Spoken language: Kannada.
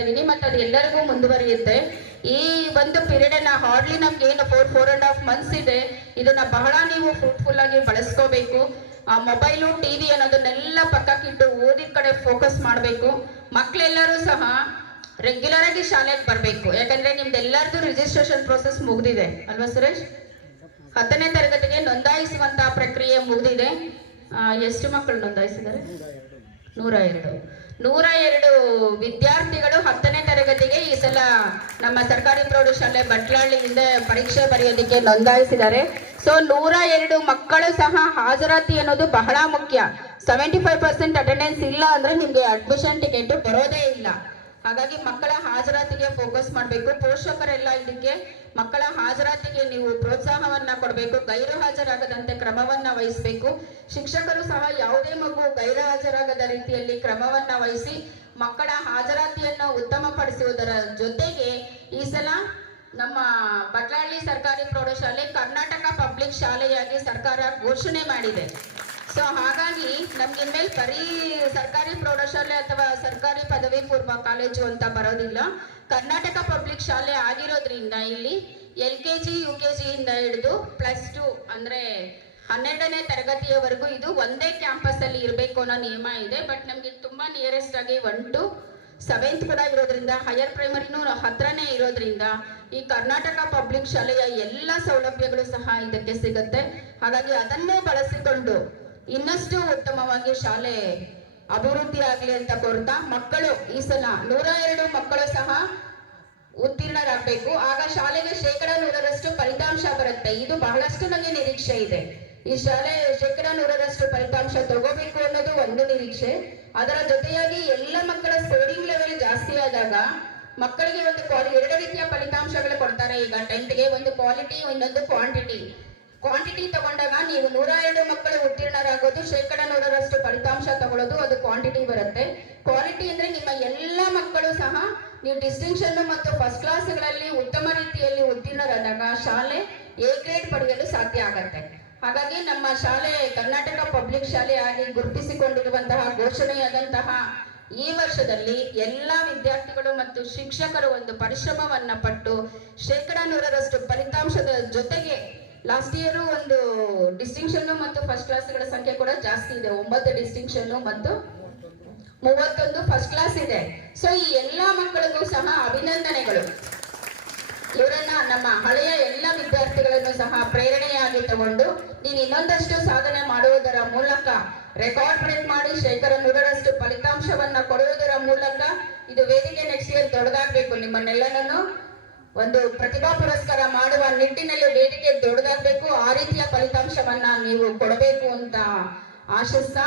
ಇದ್ದೀನಿ ಮತ್ತು ಅದು ಎಲ್ಲರಿಗೂ ಮುಂದುವರಿಯುತ್ತೆ. ಈ ಒಂದು ಪೀರಿಯಡ್ ಅನ್ನ ಹಾರ್ಡ್ಲಿ ನಮ್ಗೆ ಏನು four four and half months ಇದೆ. ಇದನ್ನ ಬಹಳ ನೀವು ಫ್ರೂಟ್ಫುಲ್ ಆಗಿ ಬಳಸ್ಕೋಬೇಕು. ಆ ಮೊಬೈಲು ಟಿ ವಿ ಅನ್ನೋದನ್ನೆಲ್ಲ ಪಕ್ಕಕ್ಕಿಟ್ಟು ಓದಿದ ಕಡೆ ಫೋಕಸ್ ಮಾಡಬೇಕು. ಮಕ್ಕಳೆಲ್ಲರೂ ಸಹ ರೆಗ್ಯುಲರ್ ಆಗಿ ಶಾಲೆಗೆ ಬರಬೇಕು. ಯಾಕಂದ್ರೆ ನಿಮ್ದೆಲ್ಲರದು ರಿಜಿಸ್ಟ್ರೇಷನ್ ಪ್ರೋಸೆಸ್ ಮುಗಿದಿದೆ. ಅಲ್ವಾ ಸುರೇಶ್? ಹತ್ತನೇ ತರಗತಿಗೆ ನೋಂದಾಯಿಸುವಂತಹ ಪ್ರಕ್ರಿಯೆ ಮುಗಿದಿದೆ. ಎಷ್ಟು ಮಕ್ಕಳು ನೋಂದಾಯಿಸಿದ್ದಾರೆ? ನೂರ ಎರಡು ನೂರ ಎರಡು ವಿದ್ಯಾರ್ಥಿಗಳು ಹತ್ತನೇ ತರಗತಿಗೆ ಈ ಸಲ ನಮ್ಮ ಸರ್ಕಾರಿ ಪ್ರೌಢಶಾಲೆ ಬಟ್ಲಾಳಿಯಿಂದ ಪರೀಕ್ಷೆ ಬರೆಯೋದಕ್ಕೆ ನೋಂದಾಯಿಸಿದ್ದಾರೆ. ಸೊ ನೂರ ಎರಡು ಮಕ್ಕಳು ಸಹ ಹಾಜರಾತಿ ಅನ್ನೋದು ಬಹಳ ಮುಖ್ಯ. ಸೆವೆಂಟಿ ಫೈವ್ ಪರ್ಸೆಂಟ್ ಅಟೆಂಡೆನ್ಸ್ ಇಲ್ಲ ಅಂದ್ರೆ ನಿಮ್ಗೆ ಅಡ್ಮಿಷನ್ ಟಿಕೆಟ್ ಬರೋದೇ ಇಲ್ಲ. ಹಾಗಾಗಿ ಮಕ್ಕಳ ಹಾಜರಾತಿಗೆ ಫೋಕಸ್ ಮಾಡಬೇಕು. ಪೋಷಕರೆಲ್ಲ ಇದಕ್ಕೆ ಮಕ್ಕಳ ಹಾಜರಾತಿಗೆ ನೀವು ಪ್ರೋತ್ಸಾಹವನ್ನ ಕೊಡಬೇಕು ಗೈರು ಹಾಜರಾಗದಂತೆ ಕ್ರಮವನ್ನ ವಹಿಸಬೇಕು. ಶಿಕ್ಷಕರು ಸಹ ಯಾವುದೇ ಮಗು ಗೈರು ಹಾಜರಾಗದ ರೀತಿಯಲ್ಲಿ ಕ್ರಮವನ್ನ ವಹಿಸಿ ಮಕ್ಕಳ ಹಾಜರಾತಿಯನ್ನ ಉತ್ತಮಪಡಿಸುವುದರ ಜೊತೆಗೆ ಈ ಸಲ ನಮ್ಮ ಬಟ್ಲಹಳ್ಳಿ ಸರ್ಕಾರಿ ಪ್ರೌಢಶಾಲೆ ಕರ್ನಾಟಕ ಪಬ್ಲಿಕ್ ಶಾಲೆಯಾಗಿ ಸರ್ಕಾರ ಘೋಷಣೆ ಮಾಡಿದೆ. ಸೊ ಹಾಗಾಗಿ ನಮ್ಗೆ ಇನ್ಮೇಲೆ ಬರೀ ಸರ್ಕಾರಿ ಪ್ರೌಢಶಾಲೆ ಅಥವಾ ಪದವಿ ಪೂರ್ವ ಕಾಲೇಜು ಅಂತ ಬರೋದಿಲ್ಲ. ಕರ್ನಾಟಕ ಪಬ್ಲಿಕ್ ಶಾಲೆ ಆಗಿರೋದ್ರಿಂದ ಇಲ್ಲಿ L K G, U K ಜಿಯಿಂದ ಹಿಡಿದು ಪ್ಲಸ್ ಟು ಅಂದ್ರೆ ಹನ್ನೆರಡನೇ ತರಗತಿಯವರೆಗೂ ಇದು ಒಂದೇ ಕ್ಯಾಂಪಸ್ ಅಲ್ಲಿ ಇರಬೇಕು ಅನ್ನೋ ನಿಯಮ ಇದೆ. ಬಟ್ ನಮ್ಗೆ ತುಂಬಾ ನಿಯರೆಸ್ಟ್ ಆಗಿ ಒನ್ ಟು ಸೆವೆಂತ್ ಕೂಡ ಇರೋದ್ರಿಂದ ಹೈಯರ್ ಪ್ರೈಮರಿನೂ ಹತ್ರನೇ ಇರೋದ್ರಿಂದ ಈ ಕರ್ನಾಟಕ ಪಬ್ಲಿಕ್ ಶಾಲೆಯ ಎಲ್ಲ ಸೌಲಭ್ಯಗಳು ಸಹ ಇದಕ್ಕೆ ಸಿಗುತ್ತೆ. ಹಾಗಾಗಿ ಅದನ್ನೇ ಬಳಸಿಕೊಂಡು ಇನ್ನಷ್ಟು ಉತ್ತಮವಾಗಿ ಶಾಲೆ ಅಭಿವೃದ್ಧಿ ಆಗಲಿ ಅಂತ ಕೋರ್ತಾ ಮಕ್ಕಳು, ಈ ಸಲ ನೂರ ಎರಡು ಮಕ್ಕಳು ಸಹ ಉತ್ತೀರ್ಣರಾಗಬೇಕು. ಆಗ ಶಾಲೆಗೆ ಶೇಕಡ ನೂರರಷ್ಟು ಫಲಿತಾಂಶ ಬರುತ್ತೆ. ಇದು ಬಹಳಷ್ಟು ನನಗೆ ನಿರೀಕ್ಷೆ ಇದೆ. ಈ ಶಾಲೆ ಶೇಕಡ ನೂರರಷ್ಟು ಫಲಿತಾಂಶ ತಗೋಬೇಕು ಅನ್ನೋದು ಒಂದು ನಿರೀಕ್ಷೆ. ಅದರ ಜೊತೆಯಾಗಿ ಎಲ್ಲ ಮಕ್ಕಳ ಸ್ಕೋರಿಂಗ್ ಲೆವೆಲ್ ಜಾಸ್ತಿ ಆದಾಗ ಮಕ್ಕಳಿಗೆ ಒಂದು ಕ್ವಾಲಿ, ಎರಡು ರೀತಿಯ ಫಲಿತಾಂಶಗಳು ಕೊಡ್ತಾರೆ. ಈಗ ಟೆಂತ್ಗೆ ಒಂದು ಕ್ವಾಲಿಟಿ ಇನ್ನೊಂದು ಕ್ವಾಂಟಿಟಿ ಕ್ವಾಂಟಿಟಿ ತಗೊಂಡಾಗ ನೀವು ನೂರ ಎರಡು ಮಕ್ಕಳು ಉತ್ತೀರ್ಣರಾಗೋದು ಶೇಕಡ ನೂರರಷ್ಟು ಫಲಿತಾಂಶ ತಗೊಳ್ಳೋದು ಅದು ಕ್ವಾಂಟಿಟಿ ಬರುತ್ತೆ. ಕ್ವಾಲಿಟಿ ಅಂದ್ರೆ ನಿಮ್ಮ ಎಲ್ಲ ಮಕ್ಕಳು ಸಹ ನೀವು ಡಿಸ್ಟಿಂಕ್ಷನ್ ಮತ್ತು ಫಸ್ಟ್ ಕ್ಲಾಸ್ಗಳಲ್ಲಿ ಉತ್ತಮ ರೀತಿಯಲ್ಲಿ ಉತ್ತೀರ್ಣರಾದಾಗ ಶಾಲೆ ಎ ಗ್ರೇಡ್ ಪಡೆಯಲು ಸಾಧ್ಯ ಆಗತ್ತೆ. ಹಾಗಾಗಿ ನಮ್ಮ ಶಾಲೆ ಕರ್ನಾಟಕ ಪಬ್ಲಿಕ್ ಆಗಿ ಗುರುತಿಸಿಕೊಂಡಿರುವಂತಹ ಘೋಷಣೆಯಾದಂತಹ ಈ ವರ್ಷದಲ್ಲಿ ಎಲ್ಲ ವಿದ್ಯಾರ್ಥಿಗಳು ಮತ್ತು ಶಿಕ್ಷಕರು ಒಂದು ಪರಿಶ್ರಮವನ್ನ ಪಟ್ಟು ಶೇಕಡ ನೂರರಷ್ಟು ಫಲಿತಾಂಶದ ಜೊತೆಗೆ ಲಾಸ್ಟ್ ಇಯರ್ ಒಂದು ಡಿಸ್ಟಿಂಕ್ಷನ್ ಮತ್ತು ಫಸ್ಟ್ ಕ್ಲಾಸ್ಗಳ ಸಂಖ್ಯೆ ಕೂಡ ಜಾಸ್ತಿ ಇದೆ. ಒಂಬತ್ತು ಡಿಸ್ಟಿಂಕ್ಷನ್ ಮತ್ತು ಮೂವತ್ತೊಂದು ಫಸ್ಟ್ ಕ್ಲಾಸ್ ಇದೆ. ಸೊ ಈ ಎಲ್ಲಾ ಮಕ್ಕಳಿಗೂ ಸಹ ಅಭಿನಂದನೆಗಳು. ಇವರನ್ನ ನಮ್ಮ ಹಳೆಯ ಎಲ್ಲ ವಿದ್ಯಾರ್ಥಿಗಳನ್ನು ಸಹ ಪ್ರೇರಣೆಯಾಗಿ ತಗೊಂಡು ನೀನು ಇನ್ನೊಂದಷ್ಟು ಸಾಧನೆ ಮಾಡುವುದರ ಮೂಲಕ ರೆಕಾರ್ಡ್ ಬ್ರೇಕ್ ಮಾಡಿ ಶೇಕಡ ನೂರರಷ್ಟು ಫಲಿತಾಂಶವನ್ನ ಕೊಡುವುದರ ಮೂಲಕ ಇದು ವೇದಿಕೆ ನೆಕ್ಸ್ಟ್ ಇಯರ್ ದೊಡ್ಡದಾಗಬೇಕು ನಿಮ್ಮನ್ನೆಲ್ಲನೂ ಒಂದು ಪ್ರತಿಭಾ ಪುರಸ್ಕಾರ ಮಾಡುವ ನಿಟ್ಟಿನಲ್ಲಿ ವೇದಿಕೆ ದೊಡ್ಡದಾಗಬೇಕು. ಆ ರೀತಿಯ ಫಲಿತಾಂಶವನ್ನ ನೀವು ಕೊಡಬೇಕು ಅಂತ ಆಶಿಸ್ತಾ